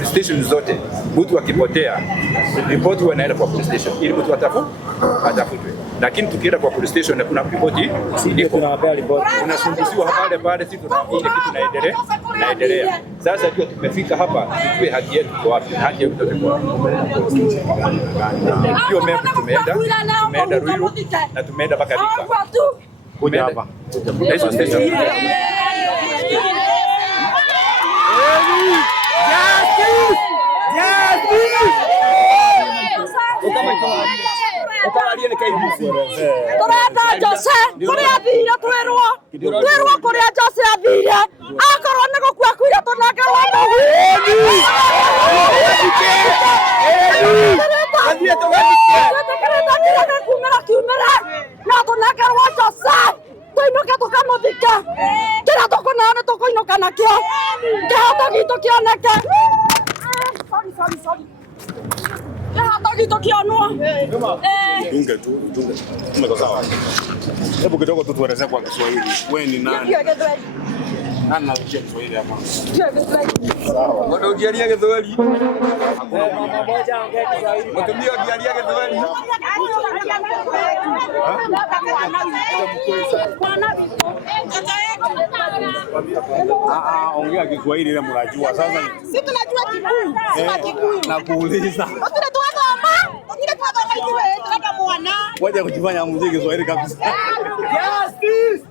police station zote, mtu akipotea ripoti wanaenda kwa police station ili mtu atafutwe. Lakini tukienda kwa police station na kuna ripoti tunawapea ripoti, tunasumbuziwa pale, sisi tunaambia kitu naendelea. Sasa ndio tumefika hapa, tujue haki yetu kwa wapi, haki yetu kwa wapi. Hiyo mimi tumeenda Ruiru na tumeenda mpaka Vika. Kuja hapa. Hizo station. Turenda Jose kuria athire twirwo kuria Jose athire akorwo nĩ gũkua kuire tũnekerwo kiumĩra no tũnekerwo Jose tũinũke tũkamũthike kĩrĩa tũkũneo nĩ tũkũinũka nakĩo kĩhoto gitũ kĩoneke. Dunge tu. Tumeko sawa. Hebu kidogo tu tueleze kwa Kiswahili. Wewe ni nani? Nani anaongea Kiswahili hapa? Sawa. Ndio ukialia Kiswahili. Hakuna mama moja ongea Kiswahili. Mtumio ukialia Kiswahili. Ongea Kiswahili ile mnajua sasa. Sisi tunajua Kikuyu. Sema Kikuyu. Nakuuliza. Waje kujifanya muziki Kiswahili kabisa. Justice!